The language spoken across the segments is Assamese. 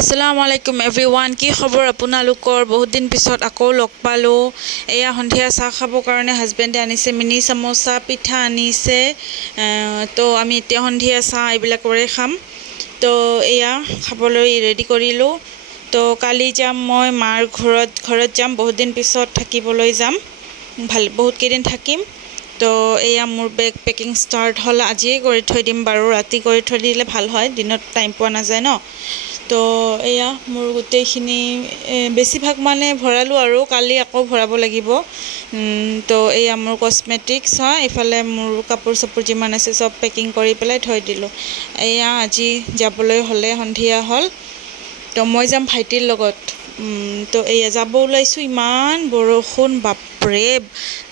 Assalamualaikum everyone কি খবৰ আপোনালোকৰ বহুত দিন পিছত আকৌ লগ পালো এয়া সন্ধিয়া চাহ খাব কাৰণে হাজবেণ্ডে আনিছে মিনি সমোসা পিঠা আনিছে তো আমি এতিয়া সন্ধিয়া চাহ এইবিলাক কৰি খাম তো এয়া খাবলৈ ৰেডি কৰিলো তো কালি যাম মই মাৰ ঘৰত যাম বহুত দিন পিছত থাকিবলৈ যাম ভাল বহুত কেইদিন থাকিম তো এয়া মোৰ বেগ পেকিং ষ্টাৰ্ট হল আজিয়ে কৰি থৈ দিম বাৰু ৰাতি কৰি থৈ দিলে ভাল হয় দিনত টাইম পোৱা নাযায় ন তো এয়া মোৰ গোটেইখিনি বেছিভাগ মানে ভৰালো আৰু কালি আকৌ ভৰাব লাগিব তো এয়া মোৰ কসমেটিক্স হয় ইফালে মোৰ কাপোৰ সাপুৰ যিমান আছে সব পেকিং কৰি পেলাই থৈ দিলো এয়া আজি যাবলৈ হলে সন্ধিয়া হল তো মই যাম ভাইটিৰ লগত তো এয়া যাব ওলাইছো ইমান বৰষুণ বাপৰে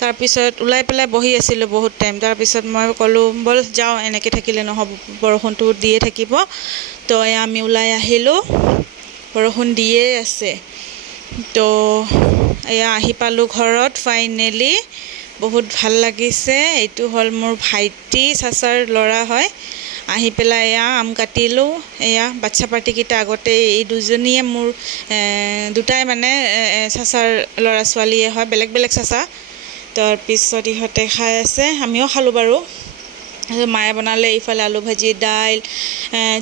তাৰ পিছত উলাই পেলাই বহি আছিল বহুত টাইম তাৰ পিছত মই কলো বল যাও এনেকে থাকিলে নহব বৰষুণটো দিয়ে থাকিব তো আমি উলাই আহিলো বৰষুণ দিয়ে আছে তো এয়া আহি পালো ঘৰত ফাইনালি বহুত ভাল লাগিছে এইটো হল মোৰ ভাইটি চাচাৰ লৰা হয় আহি পেলাই এয়া আম কাটিলো এয়া বাচ্চা পাৰ্টি কিটা আগতে এই দুজনীয়ে মোৰ দুটাই মানে চাচাৰ লৰা ছোৱালীয়ে হয় বেলেগ বেলেগ চাচা তাৰ পিছত ইহতে খাই আছে আমিও খালো বাৰু মায়ে বনালে ইফালে আলু ভাজি দাইল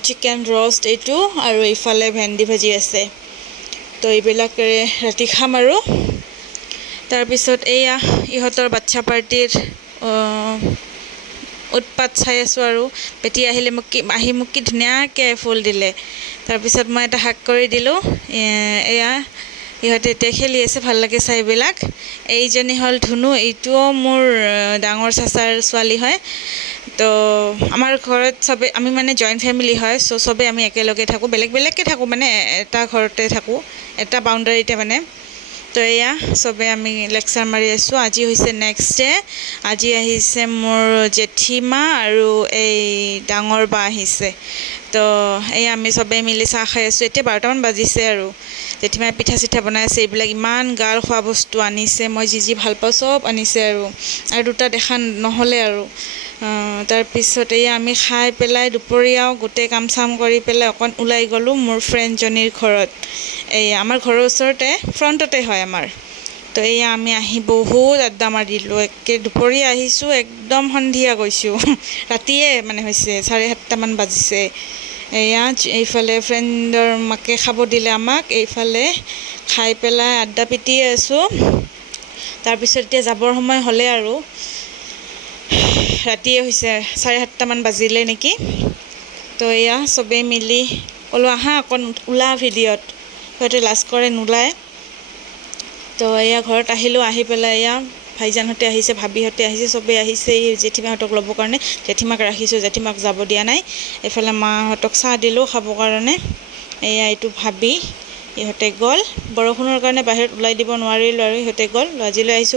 চিকেন ৰষ্ট এইটো আৰু ইফালে ভেন্দি ভাজি আছে তো এইবিলাকৰে ৰাতি খাম আৰু তাৰ পিছত এয়া ইহতৰ বাচ্চা পাৰ্টিৰ উৎপাত চাই আছো আৰু বেটি আহিলে মোক কি ধুনীয়াকে ফুল দিলে তাৰ পিছত মই এটা হাক কৰি দিলো এয়া ইহতে তে খেলি আছে ভাল লাগে চাইবিলাক এইজনী হল ধুনু এইটোও মোৰ ডাঙৰ চাচাৰ ছোৱালী হয় তো আমাৰ ঘৰত সবে আমি মানে জয়েন্ট ফ্যামিলি হয় সো সবে আমি একেলগে থাকো বেলেগ বেলেগকে থাকো মানে এটা ঘৰতে থাকো এটা বাউন্ডাৰীতে মানে তো এয়া সবে আমি লেকচাৰ মাৰি আছো আজি হৈছে নেক্সট ডে আজি আহিছে মোৰ জেঠিমা আৰু এই ডাঙৰ বা আহিছে তো এই আমি সবে মিলি চাহ খাই আছো এতিয়া 12 মান বাজিছে আৰু জেঠিমা পিঠা চিঠা বনাই আছে এইবিলাক ইমান গাল খোৱা বস্তু আনিছে মই যি ভাল পাও সব আনিছে আৰু দুটা দেখা নহলে আৰু তাৰ পিছত এই আমি খাই পেলাই দুপৰীয়াও গোটে কাম চাম কৰি পেলাই অকন উলাই গলো মোৰ ফ্ৰেন্ড জনীৰ ঘৰত এই আমাৰ ঘৰৰ ওচৰতে ফ্ৰন্টতে হয় আমাৰ তো এই আমি আহি বহুত আড্ডা মাৰিলো একে দুপৰীয়া আহিছো একদম সন্ধিয়া গৈছো ৰাতিয়ে মানে হৈছে 7:30 মান বাজিছে এয়া এইফালে ফ্ৰেন্ডৰ মাকে খাব দিলে আমাক এইফালে খাই পেলাই আড্ডা পিটি আছো তাৰ পিছত এতিয়া যাবৰ সময় হলে আৰু ৰাতিয়ে হৈছে 7:30 মান বাজিলে নেকি তো এয়া সবে মিলি কলো আহা অকন উলা ভিডিঅ'ত হয়তো লাজ কৰে নুলায় তো এয়া ঘৰত আহিলো আহি পেলাই এয়া ভাইজানহতে আহিছে ভাবিহতে আহিছে সবে আহিছে এই জেঠিমাহতক ল'ব কাৰণে জেঠিমাক ৰাখিছো জেঠিমাক যাব দিয়া নাই এফালে মাহতক চাহ দিলো খাব কাৰণে এয়া এইটো ভাবি ইহতে গল বৰষুণৰ কাৰণে বাহিৰত উলাই দিব নোৱাৰিলো আৰু ইহতে গল আজিলৈ আহিছো